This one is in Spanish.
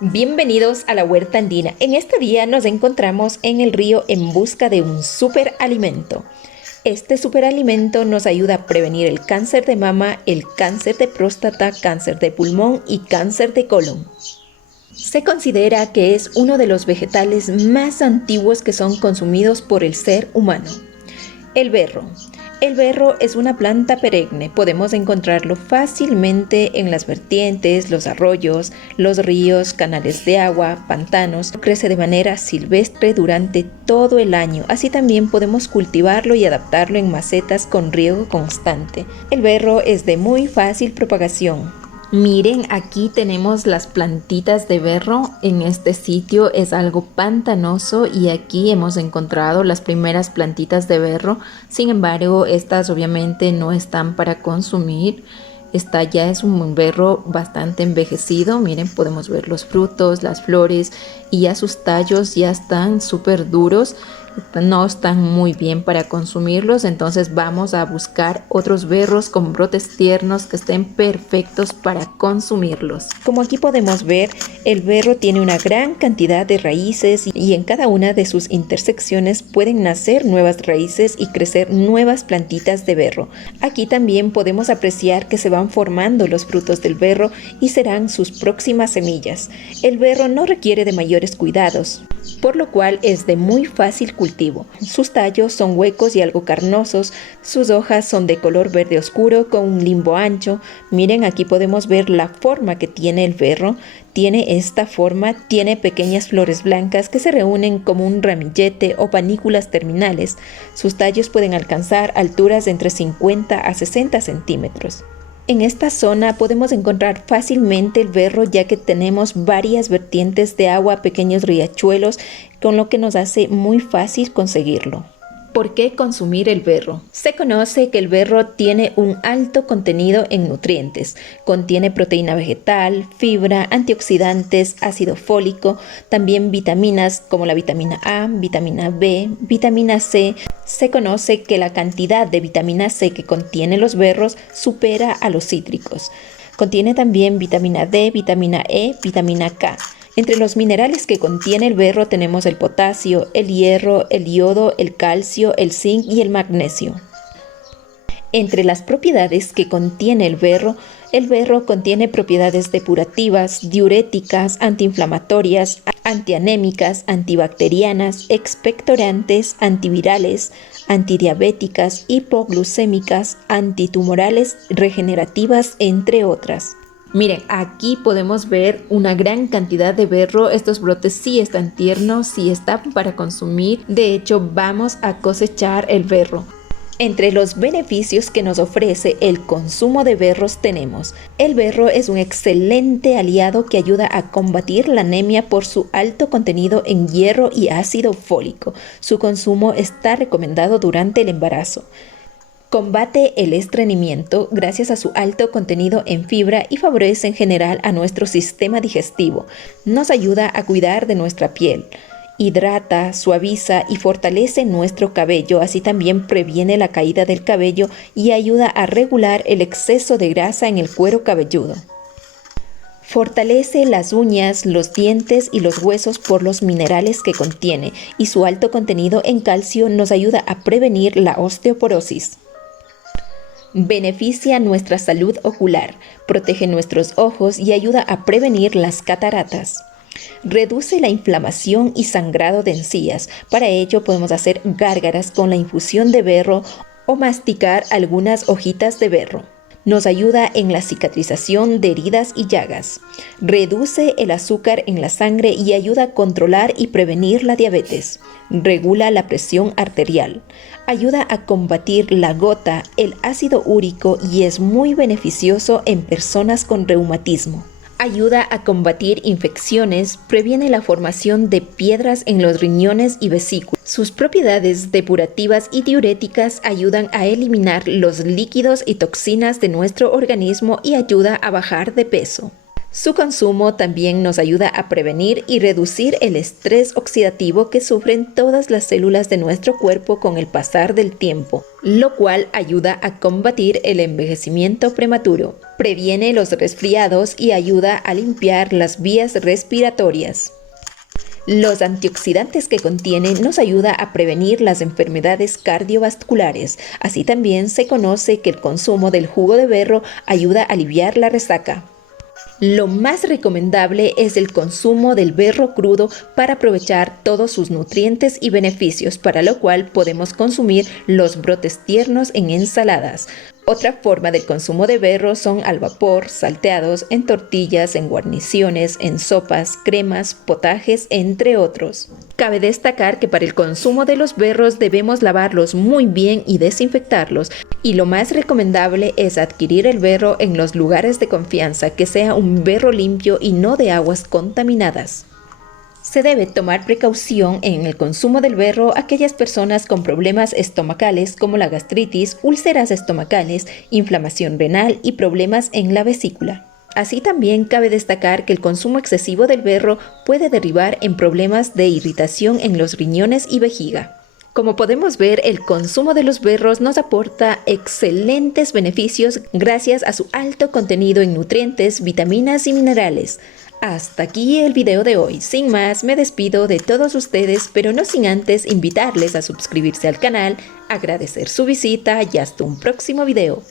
Bienvenidos a la Huerta Andina. En este día nos encontramos en el río en busca de un superalimento. Este superalimento nos ayuda a prevenir el cáncer de mama, el cáncer de próstata, cáncer de pulmón y cáncer de colon. Se considera que es uno de los vegetales más antiguos que son consumidos por el ser humano. El berro. El berro es una planta perenne. Podemos encontrarlo fácilmente en las vertientes, los arroyos, los ríos, canales de agua, pantanos. Crece de manera silvestre durante todo el año. Así también podemos cultivarlo y adaptarlo en macetas con riego constante. El berro es de muy fácil propagación. Miren, aquí tenemos las plantitas de berro. En este sitio es algo pantanoso y aquí hemos encontrado las primeras plantitas de berro. Sin embargo, estas obviamente no están para consumir. Esta ya es un berro bastante envejecido. Miren, podemos ver los frutos, las flores y ya sus tallos ya están súper duros. No están muy bien para consumirlos, entonces vamos a buscar otros berros con brotes tiernos que estén perfectos para consumirlos. Como aquí podemos ver, el berro tiene una gran cantidad de raíces y en cada una de sus intersecciones pueden nacer nuevas raíces y crecer nuevas plantitas de berro. Aquí también podemos apreciar que se van formando los frutos del berro y serán sus próximas semillas. El berro no requiere de mayores cuidados, por lo cual es de muy fácil cultivo. Sus tallos son huecos y algo carnosos, sus hojas son de color verde oscuro con un limbo ancho. Miren, aquí podemos ver la forma que tiene el berro. Tiene esta forma, tiene pequeñas flores blancas que se reúnen como un ramillete o panículas terminales. Sus tallos pueden alcanzar alturas de entre 50 a 60 centímetros. En esta zona podemos encontrar fácilmente el berro ya que tenemos varias vertientes de agua, pequeños riachuelos, con lo que nos hace muy fácil conseguirlo. ¿Por qué consumir el berro? Se conoce que el berro tiene un alto contenido en nutrientes. Contiene proteína vegetal, fibra, antioxidantes, ácido fólico, también vitaminas como la vitamina A, vitamina B, vitamina C. Se conoce que la cantidad de vitamina C que contiene los berros supera a los cítricos. Contiene también vitamina D, vitamina E, vitamina K. Entre los minerales que contiene el berro tenemos el potasio, el hierro, el yodo, el calcio, el zinc y el magnesio. Entre las propiedades que contiene el berro contiene propiedades depurativas, diuréticas, antiinflamatorias, antianémicas, antibacterianas, expectorantes, antivirales, antidiabéticas, hipoglucémicas, antitumorales, regenerativas, entre otras. Miren, aquí podemos ver una gran cantidad de berro. Estos brotes sí están tiernos, sí están para consumir. De hecho, vamos a cosechar el berro. Entre los beneficios que nos ofrece el consumo de berros tenemos: el berro es un excelente aliado que ayuda a combatir la anemia por su alto contenido en hierro y ácido fólico. Su consumo está recomendado durante el embarazo. Combate el estreñimiento gracias a su alto contenido en fibra y favorece en general a nuestro sistema digestivo. Nos ayuda a cuidar de nuestra piel. Hidrata, suaviza y fortalece nuestro cabello, así también previene la caída del cabello y ayuda a regular el exceso de grasa en el cuero cabelludo. Fortalece las uñas, los dientes y los huesos por los minerales que contiene, y su alto contenido en calcio nos ayuda a prevenir la osteoporosis. Beneficia nuestra salud ocular, protege nuestros ojos y ayuda a prevenir las cataratas. Reduce la inflamación y sangrado de encías. Para ello podemos hacer gárgaras con la infusión de berro o masticar algunas hojitas de berro. Nos ayuda en la cicatrización de heridas y llagas. Reduce el azúcar en la sangre y ayuda a controlar y prevenir la diabetes. Regula la presión arterial. Ayuda a combatir la gota, el ácido úrico y es muy beneficioso en personas con reumatismo. Ayuda a combatir infecciones, previene la formación de piedras en los riñones y vesículas. Sus propiedades depurativas y diuréticas ayudan a eliminar los líquidos y toxinas de nuestro organismo y ayuda a bajar de peso. Su consumo también nos ayuda a prevenir y reducir el estrés oxidativo que sufren todas las células de nuestro cuerpo con el pasar del tiempo, lo cual ayuda a combatir el envejecimiento prematuro, previene los resfriados y ayuda a limpiar las vías respiratorias. Los antioxidantes que contiene nos ayuda a prevenir las enfermedades cardiovasculares. Así también se conoce que el consumo del jugo de berro ayuda a aliviar la resaca. Lo más recomendable es el consumo del berro crudo para aprovechar todos sus nutrientes y beneficios, para lo cual podemos consumir los brotes tiernos en ensaladas. Otra forma del consumo de berro son al vapor, salteados, en tortillas, en guarniciones, en sopas, cremas, potajes, entre otros. Cabe destacar que para el consumo de los berros debemos lavarlos muy bien y desinfectarlos, y lo más recomendable es adquirir el berro en los lugares de confianza, que sea un berro limpio y no de aguas contaminadas. Se debe tomar precaución en el consumo del berro a aquellas personas con problemas estomacales como la gastritis, úlceras estomacales, inflamación renal y problemas en la vesícula. Así también cabe destacar que el consumo excesivo del berro puede derivar en problemas de irritación en los riñones y vejiga. Como podemos ver, el consumo de los berros nos aporta excelentes beneficios gracias a su alto contenido en nutrientes, vitaminas y minerales. Hasta aquí el video de hoy. Sin más, me despido de todos ustedes, pero no sin antes invitarles a suscribirse al canal, agradecer su visita y hasta un próximo video.